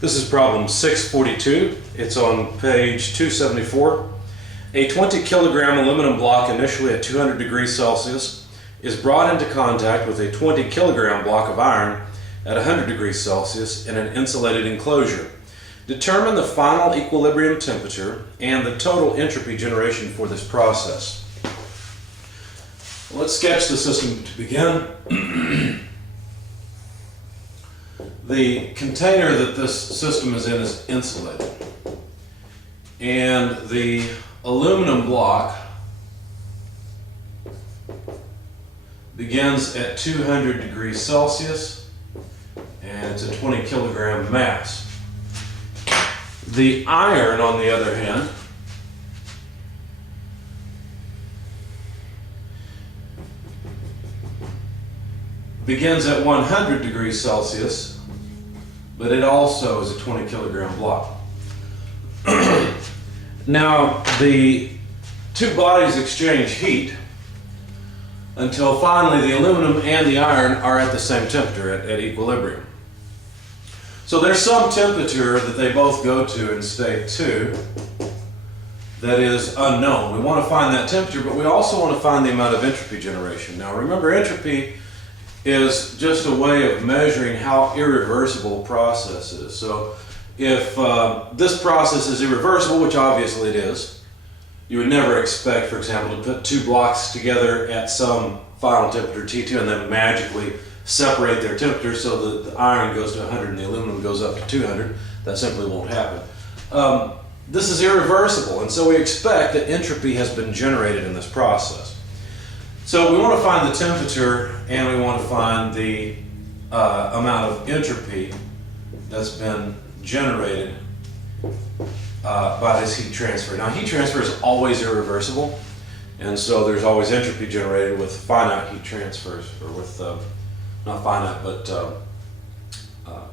This is problem 642. It's on page 274. A 20 kilogram aluminum block initially at 200 degrees Celsius is brought into contact with a 20 kilogram block of iron at 100 degrees Celsius in an insulated enclosure. Determine the final equilibrium temperature and the total entropy generation for this process. Let's sketch the system to begin. The container that this system is in is insulated, and the aluminum block begins at 200 degrees Celsius, and it's a 20 kilogram mass. The iron, on the other hand, begins at 100 degrees Celsius, but it also is a 20 kilogram block. Now, the two bodies exchange heat until finally the aluminum and the iron are at the same temperature, at equilibrium. So there's some temperature that they both go to in state 2 that is unknown. We want to find that temperature, but we also want to find the amount of entropy generation. Now remember, entropy is just a way of measuring how irreversible a process is. So if this process is irreversible, which obviously it is, you would never expect, for example, to put two blocks together at some final temperature T2 and then magically separate their temperature so that the iron goes to 100 and the aluminum goes up to 200. That simply won't happen. This is irreversible, and so we expect that entropy has been generated in this process. So we want to find the temperature and we want to find the amount of entropy that's been generated by this heat transfer. Now, heat transfer is always irreversible, and so there's always entropy generated with finite heat transfers, or with not finite, but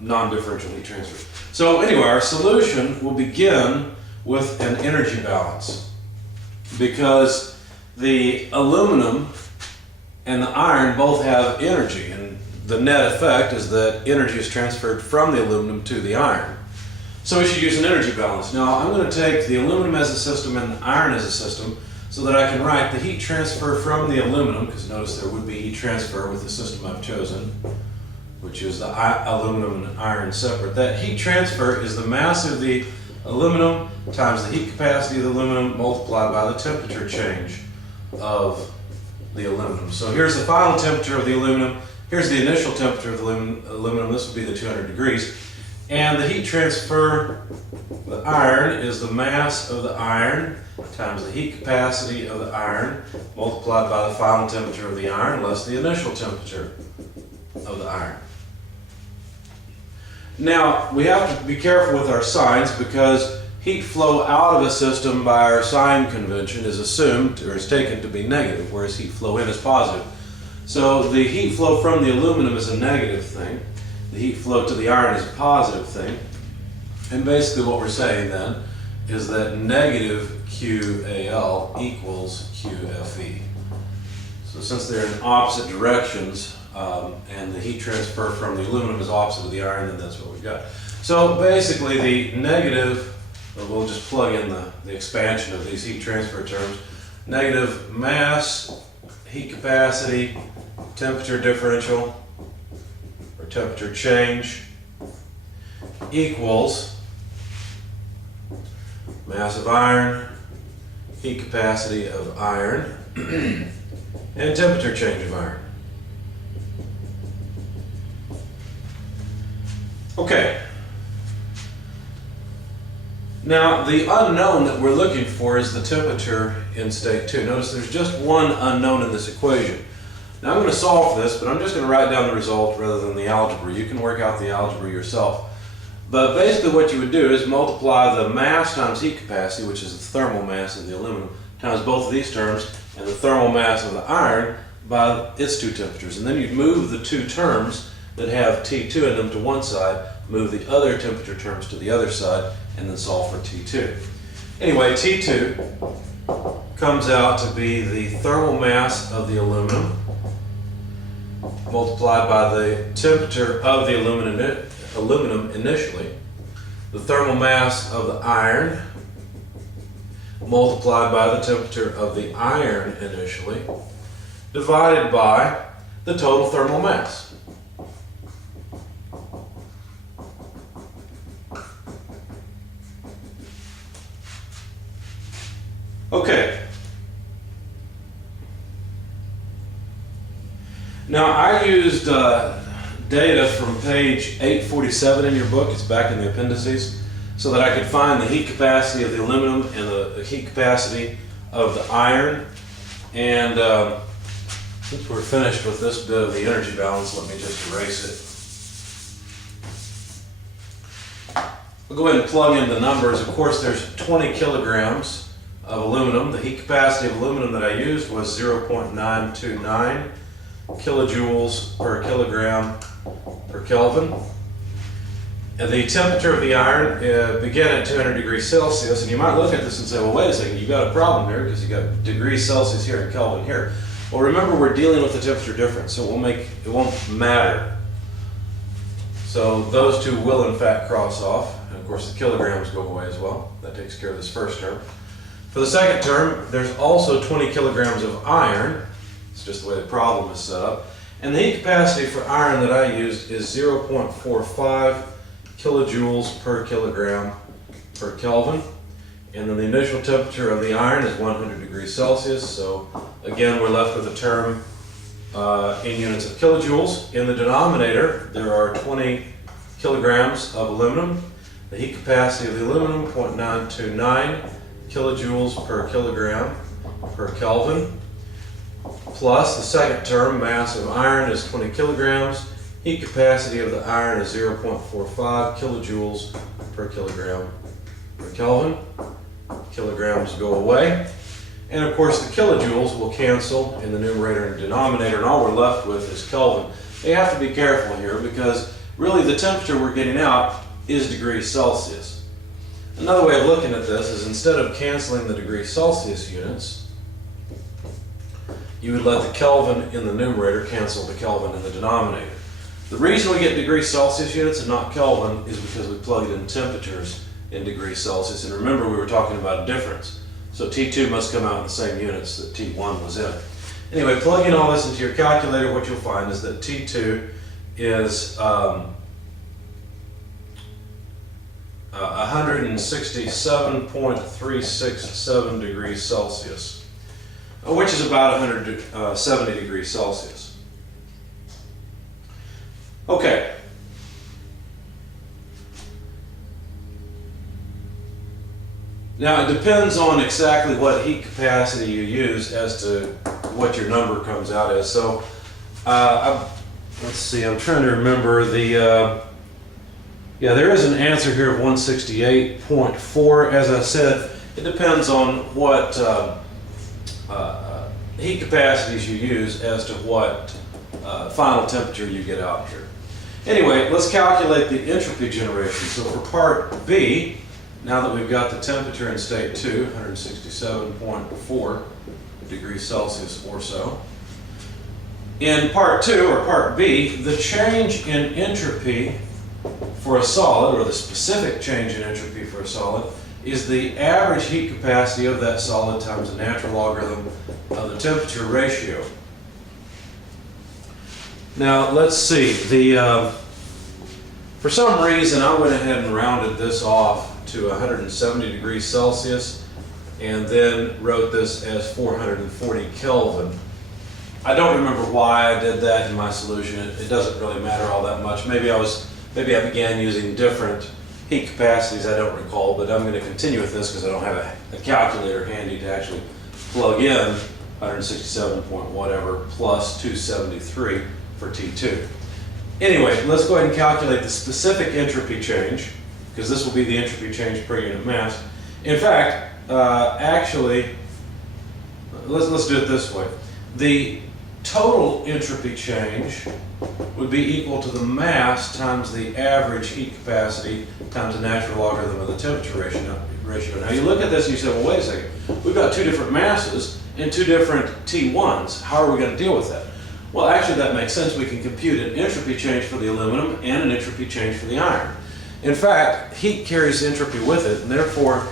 non-differential heat transfers. So anyway, our solution will begin with an energy balance, because the aluminum and the iron both have energy, and the net effect is that energy is transferred from the aluminum to the iron. So we should use an energy balance. Now I'm going to take the aluminum as a system and the iron as a system so that I can write the heat transfer from the aluminum, because notice there would be heat transfer with the system I've chosen, which is the aluminum and iron separate. That heat transfer is the mass of the aluminum times the heat capacity of the aluminum multiplied by the temperature change of the aluminum. So here's the final temperature of the aluminum. Here's the initial temperature of the aluminum. This would be the 200 degrees. And the heat transfer, the iron, is the mass of the iron times the heat capacity of the iron multiplied by the final temperature of the iron less the initial temperature of the iron. Now, we have to be careful with our signs, because heat flow out of a system by our sign convention is assumed, or is taken to be negative, whereas heat flow in is positive. So the heat flow from the aluminum is a negative thing. The heat flow to the iron is a positive thing. And basically what we're saying then is that negative QAL equals QFE. So since they're in opposite directions, and the heat transfer from the aluminum is opposite of the iron, then that's what we've got. So basically the negative, we'll just plug in the expansion of these heat transfer terms. Negative mass, heat capacity, temperature differential, or temperature change, equals mass of iron, heat capacity of iron, and temperature change of iron. Okay. Now, the unknown that we're looking for is the temperature in state 2. Notice there's just one unknown in this equation. Now I'm going to solve this, but I'm just going to write down the result rather than the algebra. You can work out the algebra yourself. But basically what you would do is multiply the mass times heat capacity, which is the thermal mass of the aluminum, times both of these terms, and the thermal mass of the iron by its two temperatures. And then you'd move the two terms that have T2 in them to one side, move the other temperature terms to the other side, and then solve for T2. Anyway, T2 comes out to be the thermal mass of the aluminum multiplied by the temperature of the aluminum initially, the thermal mass of the iron multiplied by the temperature of the iron initially, divided by the total thermal mass. Okay. Now I used data from page 847 in your book, it's back in the appendices, so that I could find the heat capacity of the aluminum and the heat capacity of the iron. And since we're finished with this bit of the energy balance, let me just erase it. We'll go ahead and plug in the numbers. Of course, there's 20 kilograms of aluminum. The heat capacity of aluminum that I used was 0.929 kilojoules per kilogram per Kelvin. And the temperature of the iron began at 200 degrees Celsius. And you might look at this and say, well, wait a second, you've got a problem here because you've got degrees Celsius here and Kelvin here. Well, remember, we're dealing with the temperature difference, so it won't matter. So those two will in fact cross off. And of course the kilograms go away as well. That takes care of this first term. For the second term, there's also 20 kilograms of iron. It's just the way the problem is set up. And the heat capacity for iron that I used is 0.45 kilojoules per kilogram per Kelvin. And then the initial temperature of the iron is 100 degrees Celsius. So again, we're left with a term in units of kilojoules. In the denominator, there are 20 kilograms of aluminum. The heat capacity of the aluminum, 0.929 kilojoules per kilogram per Kelvin. Plus the second term, mass of iron is 20 kilograms. Heat capacity of the iron is 0.45 kilojoules per kilogram per Kelvin. Kilograms go away. And of course the kilojoules will cancel in the numerator and denominator, and all we're left with is Kelvin. You have to be careful here because really the temperature we're getting out is degrees Celsius. Another way of looking at this is instead of canceling the degrees Celsius units, you would let the Kelvin in the numerator cancel the Kelvin in the denominator. The reason we get degrees Celsius units and not Kelvin is because we plugged in temperatures in degrees Celsius. And remember, we were talking about a difference. So T2 must come out in the same units that T1 was in. Anyway, plugging all this into your calculator, what you'll find is that T2 is 167.367 degrees Celsius, which is about 170 degrees Celsius. Okay. Now it depends on exactly what heat capacity you use as to what your number comes out as. So let's see, I'm trying to remember the, yeah, there is an answer here of 168.4. As I said, it depends on what heat capacities you use as to what final temperature you get out here. Anyway, let's calculate the entropy generation. So for part B, now that we've got the temperature in state 2, 167.4 degrees Celsius or so. In part 2, or part B, the change in entropy for a solid, or the specific change in entropy for a solid, is the average heat capacity of that solid times the natural logarithm of the temperature ratio. Now let's see, for some reason I went ahead and rounded this off to 170 degrees Celsius and then wrote this as 440 Kelvin. I don't remember why I did that in my solution. It doesn't really matter all that much. Maybe I began using different heat capacities, I don't recall, but I'm going to continue with this because I don't have a calculator handy to actually plug in 167 point whatever plus 273 for T2. Anyway, let's go ahead and calculate the specific entropy change, because this will be the entropy change per unit mass. In fact, actually, let's do it this way. The total entropy change would be equal to the mass times the average heat capacity times the natural logarithm of the temperature ratio. Now you look at this and you say, well, wait a second. We've got two different masses and two different T1s. How are we going to deal with that? Well, actually that makes sense. We can compute an entropy change for the aluminum and an entropy change for the iron. In fact, heat carries entropy with it, and therefore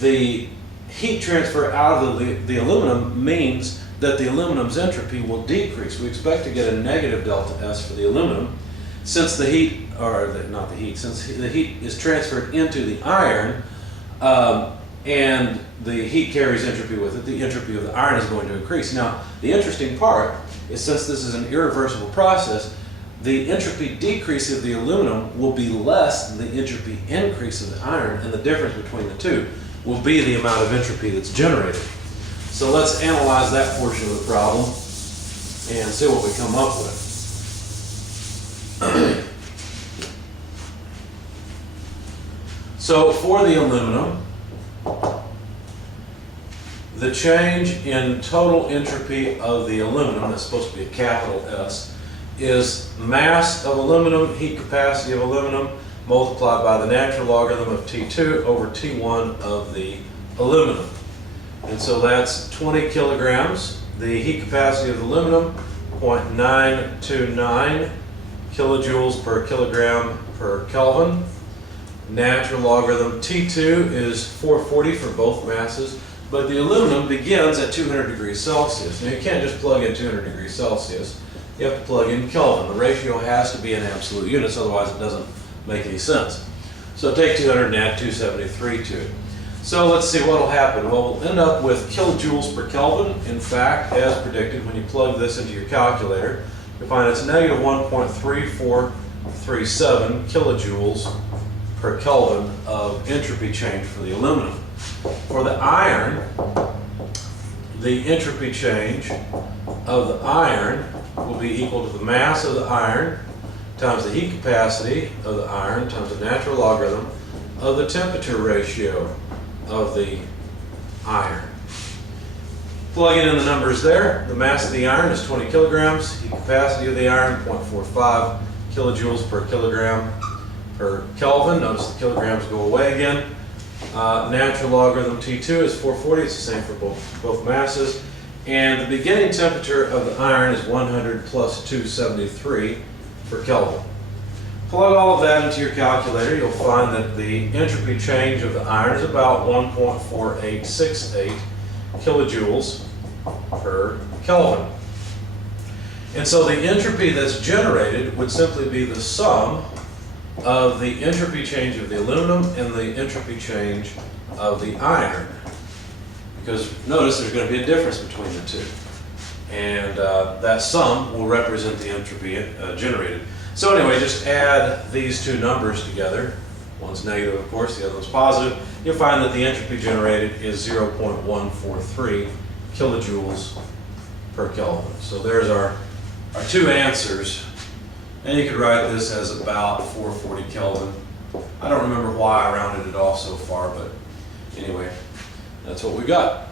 the heat transfer out of the aluminum means that the aluminum's entropy will decrease. We expect to get a negative delta S for the aluminum since the heat, since the heat is transferred into the iron, and the heat carries entropy with it, the entropy of the iron is going to increase. Now, the interesting part is since this is an irreversible process, the entropy decrease of the aluminum will be less than the entropy increase of the iron, and the difference between the two will be the amount of entropy that's generated. So let's analyze that portion of the problem and see what we come up with. So for the aluminum, the change in total entropy of the aluminum, that's supposed to be a capital S, is mass of aluminum, heat capacity of aluminum, multiplied by the natural logarithm of T2 over T1 of the aluminum. And so that's 20 kilograms. The heat capacity of the aluminum, 0.929 kilojoules per kilogram per Kelvin. Natural logarithm T2 is 440 for both masses, but the aluminum begins at 200 degrees Celsius. Now you can't just plug in 200 degrees Celsius. You have to plug in Kelvin. The ratio has to be in absolute units, otherwise it doesn't make any sense. So take 200 and add 273 to it. So let's see what will happen. Well, we'll end up with kilojoules per Kelvin. In fact, as predicted, when you plug this into your calculator, you'll find it's negative 1.3437 kilojoules per Kelvin of entropy change for the aluminum. For the iron, the entropy change of the iron will be equal to the mass of the iron times the heat capacity of the iron times the natural logarithm of the temperature ratio of the iron. Plugging in the numbers there, the mass of the iron is 20 kilograms, heat capacity of the iron 0.45 kilojoules per kilogram per Kelvin. Notice the kilograms go away again. Natural logarithm T2 is 440, it's the same for both masses. And the beginning temperature of the iron is 100 plus 273 per Kelvin. Plug all of that into your calculator, you'll find that the entropy change of the iron is about 1.4868 kilojoules per Kelvin. And so the entropy that's generated would simply be the sum of the entropy change of the aluminum and the entropy change of the iron. Because notice there's going to be a difference between the two. And that sum will represent the entropy generated. So anyway, just add these two numbers together. One's negative, of course, the other one's positive. You'll find that the entropy generated is 0.143 kilojoules per Kelvin. So there's our two answers. And you could write this as about 440 Kelvin. I don't remember why I rounded it off so far, but anyway, that's what we got.